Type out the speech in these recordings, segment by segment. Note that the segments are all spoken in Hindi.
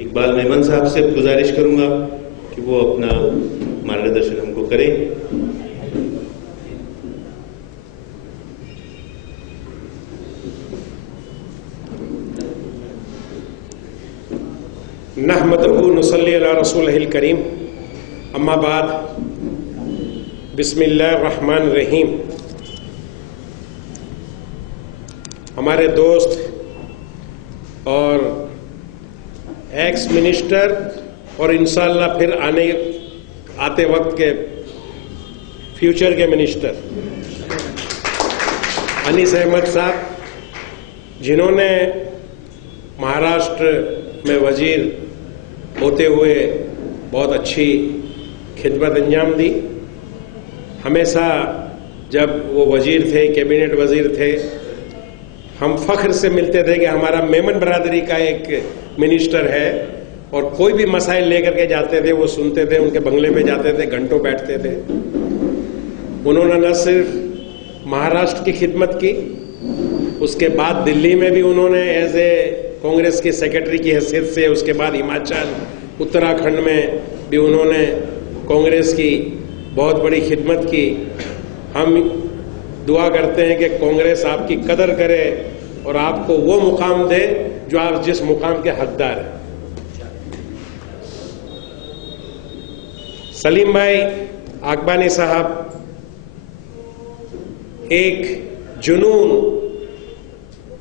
इकबाल मेमन साहब से गुजारिश करूंगा कि वो अपना मार्गदर्शन हमको करें। नहमदुहु नुसल्ली अला रसूलिहिल करीम, अम्मा बाद, बिस्मिल्लाहिर रहमानिर रहीम। हमारे दोस्त और एक्स मिनिस्टर और इंशाअल्लाह फिर आते वक्त के फ्यूचर के मिनिस्टर अनीस अहमद साहब, जिन्होंने महाराष्ट्र में वजीर होते हुए बहुत अच्छी खिदमत अंजाम दी। हमेशा जब वो वजीर थे, कैबिनेट वजीर थे, हम फख्र से मिलते थे कि हमारा मेमन बरादरी का एक मिनिस्टर है, और कोई भी मसाइल लेकर के जाते थे, वो सुनते थे, उनके बंगले में जाते थे, घंटों बैठते थे। उन्होंने न सिर्फ महाराष्ट्र की खिदमत की, उसके बाद दिल्ली में भी उन्होंने एज ए कांग्रेस के सेक्रेटरी की हैसियत से, उसके बाद हिमाचल, उत्तराखंड में भी उन्होंने कांग्रेस की बहुत बड़ी खिदमत की। हम दुआ करते हैं कि कांग्रेस आपकी कदर करे और आपको वो मुकाम दे जो आप जिस मुकाम के हकदार हैं। सलीम भाई आगबानी साहब एक जुनून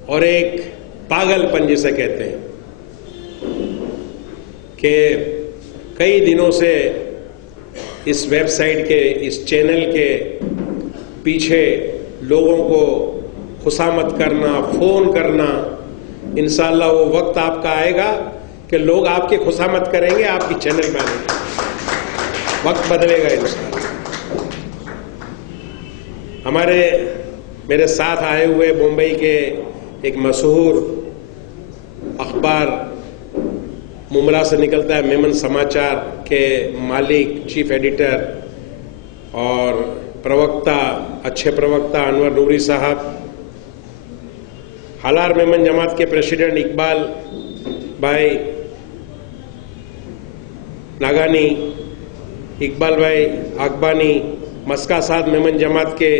और एक पागलपन जिसे कहते हैं कि कई दिनों से इस वेबसाइट के, इस चैनल के पीछे लोगों को खुशामद करना, फोन करना। इंशाअल्लाह वो वक्त आपका आएगा कि लोग आपकी खुशामद करेंगे, आपकी चैनल में आएंगे, वक्त बदलेगा इंशाअल्लाह। मेरे साथ आए हुए मुंबई के एक मशहूर अखबार मुमरा से निकलता है, मेमन समाचार के मालिक, चीफ एडिटर और प्रवक्ता, अच्छे प्रवक्ता अनवर नूरी साहब, हालार मेमन जमात के प्रेसिडेंट इकबाल भाई नागानी, इकबाल भाई आगबानी, मस्का साद मेमन जमात के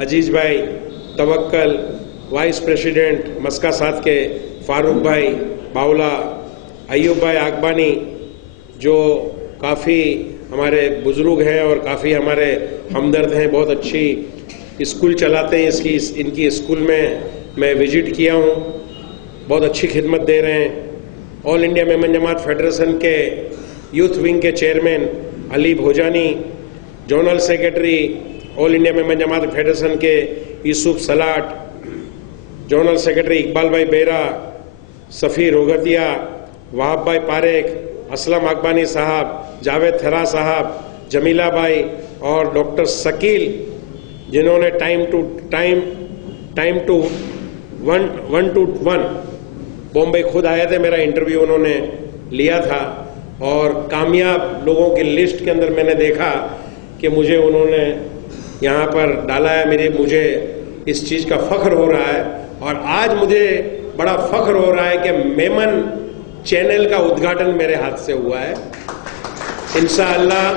अजीज भाई तवक्कल, वाइस प्रेसिडेंट मस्का साद के फारूक भाई बावला, अयूब भाई आगबानी जो काफ़ी हमारे बुजुर्ग हैं और काफ़ी हमारे हमदर्द हैं, बहुत अच्छी स्कूल चलाते हैं। इनकी स्कूल में मैं विजिट किया हूँ, बहुत अच्छी खिदमत दे रहे हैं। All India Memon Jamat federation के यूथ विंग के chairman Ali Bhojani, zonal secretary all India Memon Jamat federation के यूसुफ सलाट, जोनल सेक्रेटरी इकबाल भाई बेरा, सफ़ी रोगतिया, वहाब भाई पारेख, असलम आगबानी साहब, जावेद थरा साहब, जमीला भाई और डॉक्टर शकील, जिन्होंने टाइम टू 1 to 1 बॉम्बे खुद आए थे, मेरा इंटरव्यू उन्होंने लिया था, और कामयाब लोगों की लिस्ट के अंदर मैंने देखा कि मुझे उन्होंने यहाँ पर डाला है। मुझे इस चीज़ का फख्र हो रहा है, और आज मुझे बड़ा फख्र हो रहा है कि मेमन चैनल का उद्घाटन मेरे हाथ से हुआ है। इंशाअल्लाह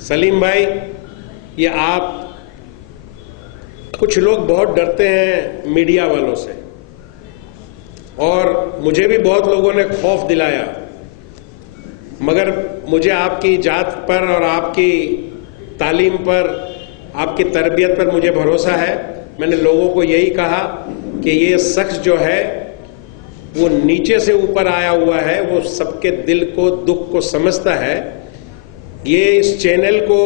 सलीम भाई, ये आप, कुछ लोग बहुत डरते हैं मीडिया वालों से, और मुझे भी बहुत लोगों ने खौफ दिलाया, मगर मुझे आपकी जात पर और आपकी तालीम पर, आपकी तरबियत पर मुझे भरोसा है। मैंने लोगों को यही कहा कि ये शख्स जो है वो नीचे से ऊपर आया हुआ है, वो सबके दिल को, दुख को समझता है। ये इस चैनल को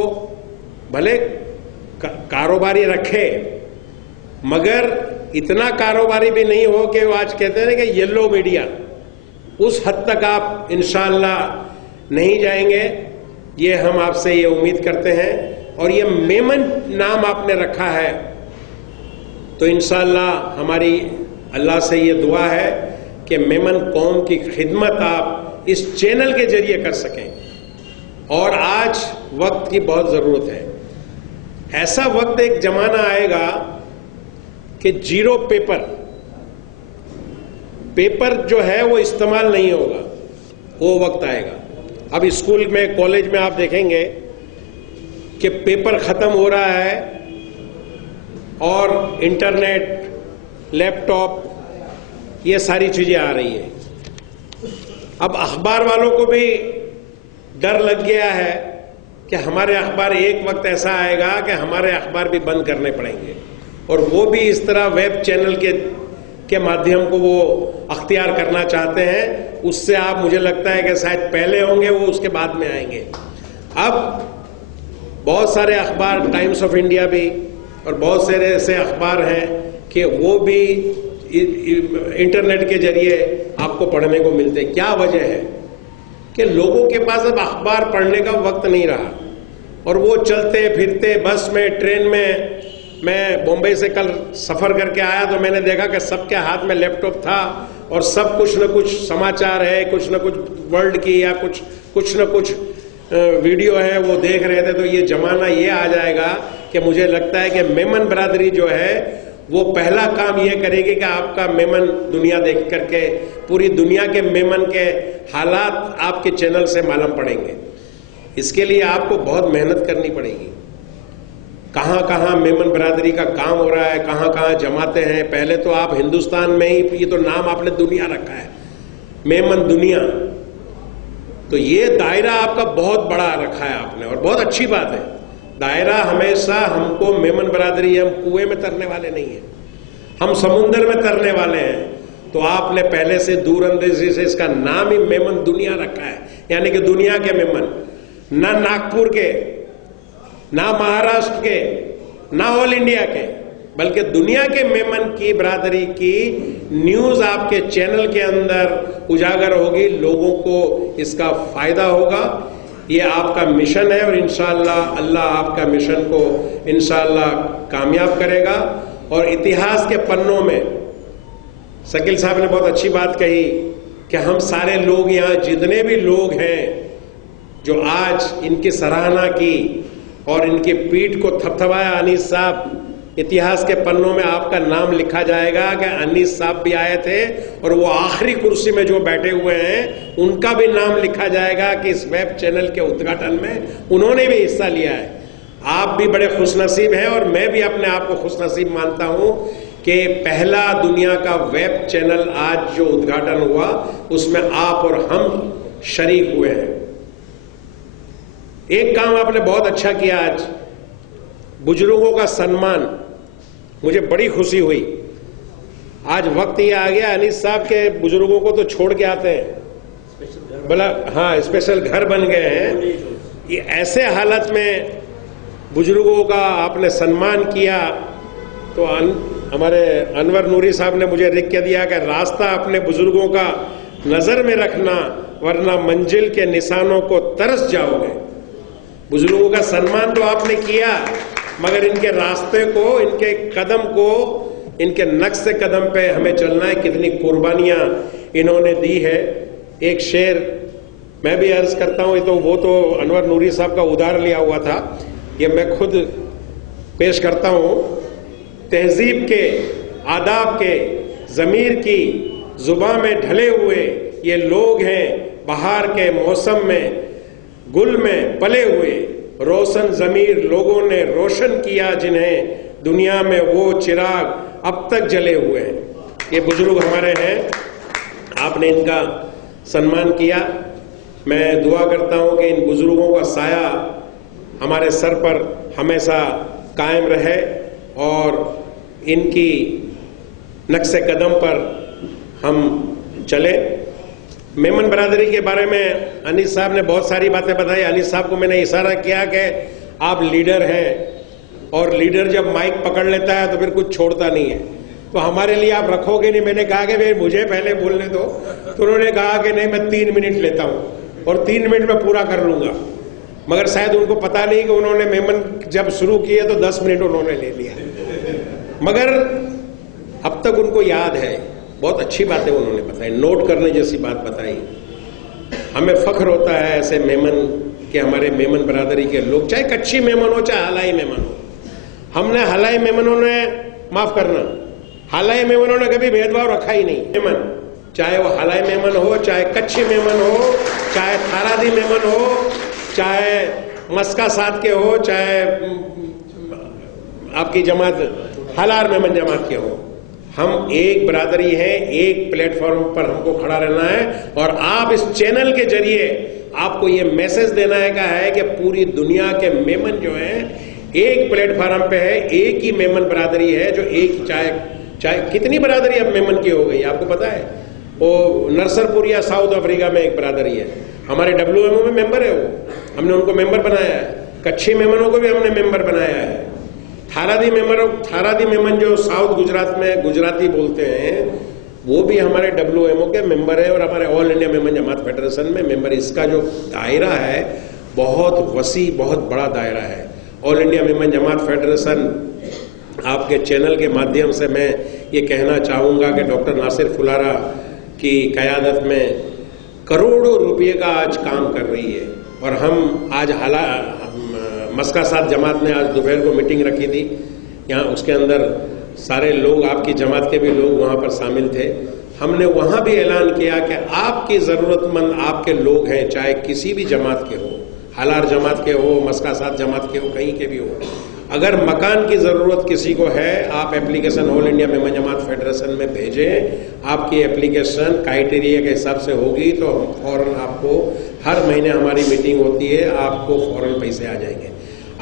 भले कारोबारी रखे, मगर इतना कारोबारी भी नहीं हो कि वो आज कहते हैं कि येलो मीडिया, उस हद तक आप इंशाअल्लाह नहीं जाएंगे, ये हम आपसे ये उम्मीद करते हैं। और ये मेमन नाम आपने रखा है, तो इंशाअल्लाह हमारी अल्लाह से ये दुआ है कि मेमन कौम की खिदमत आप इस चैनल के जरिए कर सकें। और आज वक्त की बहुत ज़रूरत है। ऐसा वक्त, एक ज़माना आएगा कि जीरो पेपर, पेपर जो है वो इस्तेमाल नहीं होगा, वो वक्त आएगा। अब स्कूल में, कॉलेज में आप देखेंगे कि पेपर खत्म हो रहा है और इंटरनेट, लैपटॉप, ये सारी चीजें आ रही है। अब अखबार वालों को भी डर लग गया है कि हमारे अखबार एक वक्त ऐसा आएगा कि हमारे अखबार भी बंद करने पड़ेंगे, और वो भी इस तरह वेब चैनल के माध्यम को वो अख्तियार करना चाहते हैं। उससे आप, मुझे लगता है कि शायद पहले होंगे वो, उसके बाद में आएंगे। अब बहुत सारे अखबार, टाइम्स ऑफ इंडिया भी और बहुत सारे ऐसे अखबार हैं कि वो भी इंटरनेट के जरिए आपको पढ़ने को मिलते हैं। क्या वजह है कि लोगों के पास अब अखबार पढ़ने का वक्त नहीं रहा, और वो चलते फिरते बस में, ट्रेन में। मैं बॉम्बे से कल सफर करके आया तो मैंने देखा कि सबके हाथ में लैपटॉप था और सब कुछ न कुछ समाचार है, कुछ न कुछ वर्ल्ड की या कुछ न कुछ वीडियो है वो देख रहे थे। तो ये जमाना ये आ जाएगा कि मुझे लगता है कि मेमन बरादरी जो है वो पहला काम ये करेगी कि आपका मेमन दुनिया देख करके, पूरी दुनिया के मेमन के हालात आपके चैनल से मालूम पड़ेंगे। इसके लिए आपको बहुत मेहनत करनी पड़ेगी। कहां कहां मेमन बरादरी का काम हो रहा है, कहां कहां जमाते हैं। पहले तो आप हिंदुस्तान में ही, ये तो नाम आपने दुनिया रखा है, मेमन दुनिया, तो ये दायरा आपका बहुत बड़ा रखा है आपने, और बहुत अच्छी बात है। दायरा हमेशा हमको, मेमन बरादरी, हम कुएं में तरने वाले नहीं है, हम समुंदर में तरने वाले हैं। तो आपने पहले से दूरअंदेशी से इसका नाम ही मेमन दुनिया रखा है, यानी कि दुनिया के मेमन, ना नागपुर के, ना महाराष्ट्र के, ना ऑल इंडिया के, बल्कि दुनिया के मेमन की बरादरी की न्यूज आपके चैनल के अंदर उजागर होगी, लोगों को इसका फायदा होगा। ये आपका मिशन है और इंशाअल्लाह अल्लाह आपका मिशन को इंशाअल्लाह कामयाब करेगा। और इतिहास के पन्नों में, शकील साहब ने बहुत अच्छी बात कही कि हम सारे लोग, यहाँ जितने भी लोग हैं जो आज इनकी सराहना की और इनकी पीठ को थपथपाया, अनीस साहब, इतिहास के पन्नों में आपका नाम लिखा जाएगा कि अनीस साहब भी आए थे, और वो आखिरी कुर्सी में जो बैठे हुए हैं उनका भी नाम लिखा जाएगा कि इस वेब चैनल के उद्घाटन में उन्होंने भी हिस्सा लिया है। आप भी बड़े खुशनसीब हैं, और मैं भी अपने आप को खुशनसीब मानता हूं कि पहला दुनिया का वेब चैनल आज जो उद्घाटन हुआ उसमें आप और हम शरीक हुए हैं। एक काम आपने बहुत अच्छा किया आज, बुजुर्गों का सम्मान, मुझे बड़ी खुशी हुई। आज वक्त ये आ गया, अनीस साहब के बुजुर्गों को तो छोड़ के आते हैं, बोला हाँ स्पेशल घर बन गए हैं। ये ऐसे हालत में बुजुर्गों का आपने सम्मान किया। तो हमारे अनवर नूरी साहब ने मुझे लिख के दिया कि रास्ता अपने बुजुर्गों का नजर में रखना, वरना मंजिल के निशानों को तरस जाओगे। बुजुर्गों का सम्मान तो आपने किया, मगर इनके रास्ते को, इनके कदम को, इनके नक्शे कदम पे हमें चलना है। कितनी कुर्बानियां इन्होंने दी है। एक शेर मैं भी अर्ज करता हूं, तो वो तो अनवर नूरी साहब का उधार लिया हुआ था, ये मैं खुद पेश करता हूं। तहजीब के, आदाब के, जमीर की जुबान में ढले हुए ये लोग हैं, बहार के मौसम में गुल में पले हुए, रोशन जमीर लोगों ने रोशन किया जिन्हें, दुनिया में वो चिराग अब तक जले हुए हैं। ये बुजुर्ग हमारे हैं, आपने इनका सम्मान किया। मैं दुआ करता हूं कि इन बुजुर्गों का साया हमारे सर पर हमेशा कायम रहे और इनकी नक्शे कदम पर हम चले। मेमन बरादरी के बारे में अनीस साहब ने बहुत सारी बातें बताई। अनीस साहब को मैंने इशारा किया कि आप लीडर हैं, और लीडर जब माइक पकड़ लेता है तो फिर कुछ छोड़ता नहीं है, तो हमारे लिए आप रखोगे नहीं। मैंने कहा कि भाई मुझे पहले बोलने दो, तो उन्होंने कहा कि नहीं, मैं 3 मिनट लेता हूं और 3 मिनट में पूरा कर लूंगा। मगर शायद उनको पता नहीं कि उन्होंने मेमन जब शुरू किए तो 10 मिनट उन्होंने ले लिया, मगर अब तक उनको याद है। बहुत अच्छी बातें उन्होंने बताई, नोट करने जैसी बात बताई। हमें फख्र होता है ऐसे मेमन के, हमारे मेमन बरादरी के लोग, चाहे कच्ची मेमन हो चाहे हलाई मेमन हो। हमने हलाई मेमनों ने, माफ करना, हलाई मेमनों ने कभी भेदभाव रखा ही नहीं। मेमन चाहे वो हलाई मेमन हो, चाहे कच्ची मेमन हो, चाहे थारादी मेमन हो, चाहे मस्का साथ के हो, चाहे आपकी जमात हालार मेमन जमात के हो, हम एक बरादरी हैं, एक प्लेटफॉर्म पर हमको खड़ा रहना है। और आप इस चैनल के जरिए आपको ये मैसेज देना है कि पूरी दुनिया के मेमन जो हैं एक प्लेटफॉर्म पे है, एक ही मेमन बरादरी है जो एक चाहे कितनी बरादरी अब मेमन की हो गई आपको पता है। वो नरसरपुरिया साउथ अफ्रीका में एक बरादरी है, हमारे WMO में मेंबर है, वो हमने उनको मेंबर बनाया है। कच्छी मेमनों को भी हमने मेंबर बनाया है। थारादी मेमन जो साउथ गुजरात में गुजराती बोलते हैं वो भी हमारे WMO के मेंबर है और हमारे all India Memon Jamat federation में मेंबर। इसका जो दायरा है बहुत वसी, बहुत बड़ा दायरा है। All India Memon Jamat federation आपके चैनल के माध्यम से मैं ये कहना चाहूँगा कि डॉक्टर नासिर फुलारा की क़यादत में करोड़ों रुपये का आज काम कर रही है। और हम आज मस्का साथ जमात ने आज दोपहर को मीटिंग रखी थी यहाँ, उसके अंदर सारे लोग आपकी जमात के भी लोग वहाँ पर शामिल थे। हमने वहाँ भी ऐलान किया कि आपकी ज़रूरतमंद आपके लोग हैं, चाहे किसी भी जमात के हो, हालार जमात के हो, मस्का साथ जमात के हो, कहीं के भी हो, अगर मकान की ज़रूरत किसी को है आप application all India Memon Jamat federation में भेजें। आपकी एप्लीकेशन क्राइटेरिया के हिसाब से होगी तो हम फौरन आपको, हर महीने हमारी मीटिंग होती है, आपको फौरन पैसे आ जाएंगे।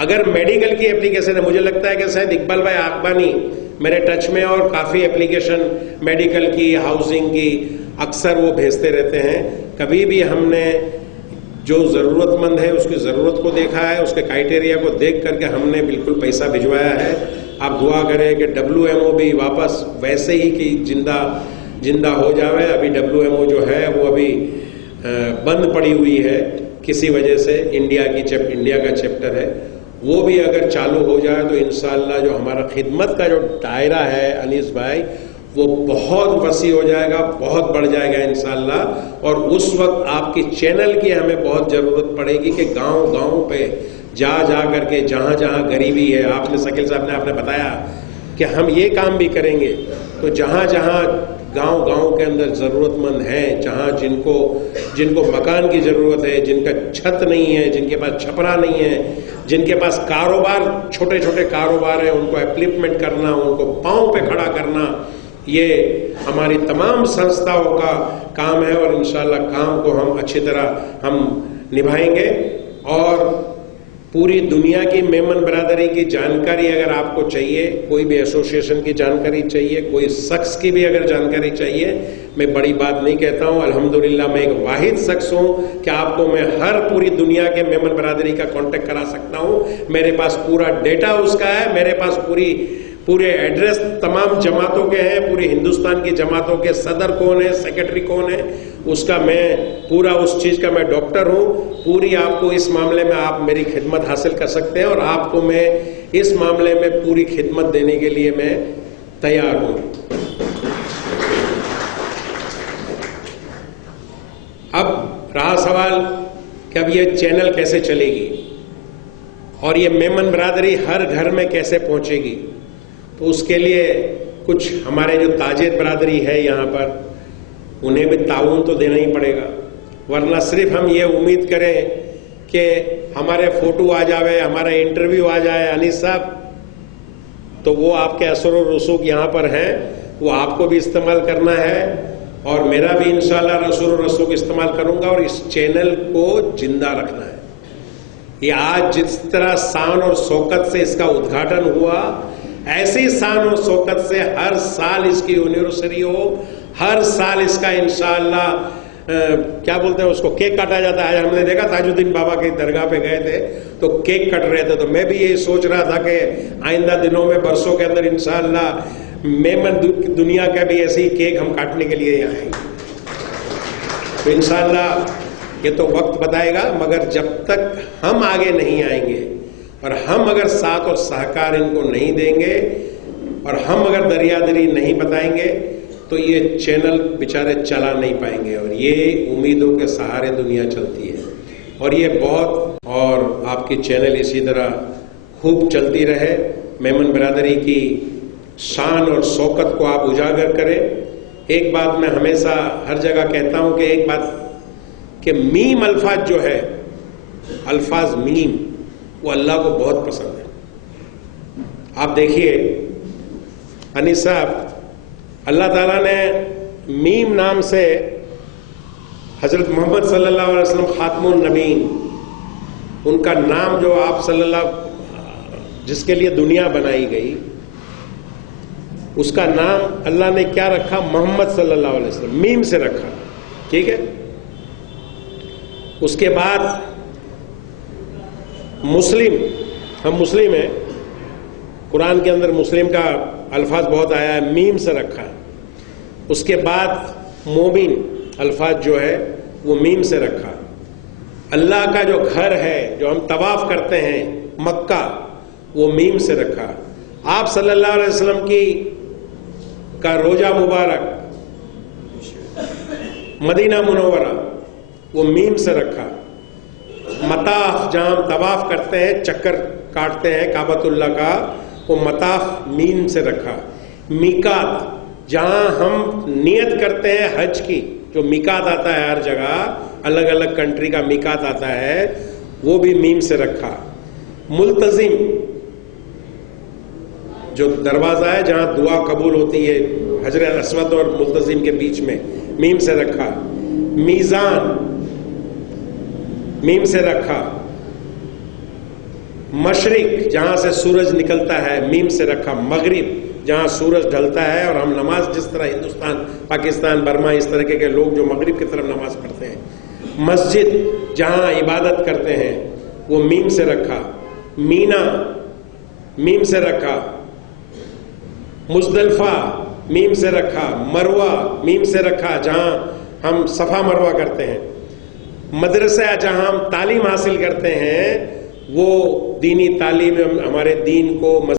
अगर मेडिकल की एप्लीकेशन है, मुझे लगता है कि शायद इकबाल भाई आकबानी मेरे टच में और काफ़ी एप्लीकेशन मेडिकल की, हाउसिंग की अक्सर वो भेजते रहते हैं। कभी भी हमने जो ज़रूरतमंद है उसकी ज़रूरत को देखा है, उसके क्राइटेरिया को देख करके हमने बिल्कुल पैसा भिजवाया है। आप दुआ करें कि WMO भी वापस वैसे ही कि जिंदा हो जावे। अभी WMO जो है वो अभी बंद पड़ी हुई है किसी वजह से, इंडिया का चैप्टर है, वो भी अगर चालू हो जाए तो इंशाअल्लाह जो हमारा खिदमत का जो दायरा है अनीस भाई वो बहुत वसी हो जाएगा, बहुत बढ़ जाएगा इंशाअल्लाह। और उस वक्त आपकी चैनल की हमें बहुत ज़रूरत पड़ेगी कि गांव-गांव पे जा करके जहां गरीबी है, आपने शकील साहब ने आपने बताया कि हम ये काम भी करेंगे, तो जहां गांव के अंदर ज़रूरतमंद हैं, जहां जिनको मकान की ज़रूरत है, जिनका छत नहीं है, जिनके पास छपरा नहीं है, जिनके पास कारोबार छोटे कारोबार है, उनको एप्लिपमेंट करना, उनको पाँव पे खड़ा करना, ये हमारी तमाम संस्थाओं का काम है। और इंशाअल्लाह काम को हम अच्छी तरह हम निभाएंगे। और पूरी दुनिया की मेमन बरादरी की जानकारी अगर आपको चाहिए, कोई भी एसोसिएशन की जानकारी चाहिए, कोई शख्स की भी अगर जानकारी चाहिए, मैं बड़ी बात नहीं कहता हूँ, अल्हम्दुलिल्लाह मैं एक वाहिद शख्स हूँ कि आपको मैं हर पूरी दुनिया के मेमन बरादरी का कांटेक्ट करा सकता हूँ। मेरे पास पूरा डेटा उसका है, मेरे पास पूरे एड्रेस तमाम जमातों के हैं, पूरी हिंदुस्तान की जमातों के सदर कौन है, सेक्रेटरी कौन है, उसका मैं पूरा उस चीज़ का मैं डॉक्टर हूँ। पूरी आपको इस मामले में आप मेरी खिदमत हासिल कर सकते हैं और आपको मैं इस मामले में पूरी खिदमत देने के लिए मैं तैयार हूँ। अब रहा सवाल कि अब ये चैनल कैसे चलेगी और ये मेमन बरादरी हर घर में कैसे पहुँचेगी। तो उसके लिए कुछ हमारे जो ताजिर बरादरी है यहाँ पर, उन्हें भी ताउन तो देना ही पड़ेगा, वरना सिर्फ हम ये उम्मीद करें कि हमारे फोटो आ जावे, हमारा इंटरव्यू आ जाए अनीस साहब, तो वो आपके असर और रसूख यहाँ पर हैं, वो आपको भी इस्तेमाल करना है और मेरा भी इंशाल्लाह असर और रसूख इस्तेमाल करूँगा और इस चैनल को जिंदा रखना है। ये आज जिस तरह शान और शौकत से इसका उद्घाटन हुआ, ऐसी शान और शौकत से हर साल इसकी एनिवर्सरी हो, हर साल इसका इंशाअल्लाह क्या बोलते हैं उसको, केक काटा जाता है। हमने देखा ताजुद्दीन बाबा की दरगाह पे गए थे तो केक कट रहे थे, तो मैं भी यही सोच रहा था कि आइंदा दिनों में, बरसों के अंदर इंशाअल्लाह मेमन दुनिया का भी ऐसे ही केक हम काटने के लिए यहाँ आएंगे। तो इंशाअल्लाह ये तो वक्त बताएगा, मगर जब तक हम आगे नहीं आएंगे और हम अगर साथ और सहकार इनको नहीं देंगे और हम अगर दरियादरी नहीं बताएंगे तो ये चैनल बेचारे चला नहीं पाएंगे। और ये उम्मीदों के सहारे दुनिया चलती है और ये बहुत, और आपकी चैनल इसी तरह खूब चलती रहे, मेमन बरादरी की शान और शौकत को आप उजागर करें। एक बात मैं हमेशा हर जगह कहता हूं कि एक बात कि मीम अल्फाज जो है, अल्फाज मीम, वो अल्लाह को बहुत पसंद है। आप देखिए अनीस साहब, अल्लाह ताला ने मीम नाम से हजरत मोहम्मद सल्लल्लाहु अलैहि वसल्लम खातमुन नबीन, उनका नाम जो आप सल्लल्लाहु, जिसके लिए दुनिया बनाई गई, उसका नाम अल्लाह ने क्या रखा? मोहम्मद सल्लल्लाहु अलैहि वसल्लम, मीम से रखा। ठीक है। उसके बाद मुस्लिम, हम मुस्लिम हैं, कुरान के अंदर मुस्लिम का अल्फाज बहुत आया है, मीम से रखा। उसके बाद मोमिन अल्फाज जो है वो मीम से रखा। अल्लाह का जो घर है, जो हम तवाफ करते हैं, मक्का, वो मीम से रखा। आप सल्लल्लाहु अलैहि वसल्लम की का रोजा मुबारक मदीना मुनव्वरा, वो मीम से रखा। मताफ, जहां हम तवाफ करते हैं, चक्कर काटते हैं काबतुल्लाह का, वो मताफ मीम से रखा। मीकात, जहां हम नियत करते हैं हज की, जो मीकात आता है हर जगह, अलग अलग कंट्री का मीकात आता है, वो भी मीम से रखा। मुल्तजिम, जो दरवाजा है जहां दुआ कबूल होती है, हजरत अस्वद और मुल्तजिम के बीच में, मीम से रखा। मीजान, मीम से रखा। मशरिक, जहां से सूरज निकलता है, मीम से रखा। मगरिब, जहां सूरज ढलता है और हम नमाज, जिस तरह हिंदुस्तान, पाकिस्तान, बर्मा, इस तरह के लोग जो मगरिब की तरफ नमाज पढ़ते हैं। मस्जिद, जहां इबादत करते हैं, वो मीम से रखा। मीना, मीम से रखा। मुजदलफा, मीम से रखा। मरवा, मीम से रखा, जहां हम सफा मरवा करते हैं। मदरसा, जहां हम तालीम हासिल करते हैं, वो दीनी तालीम, हमारे दीन को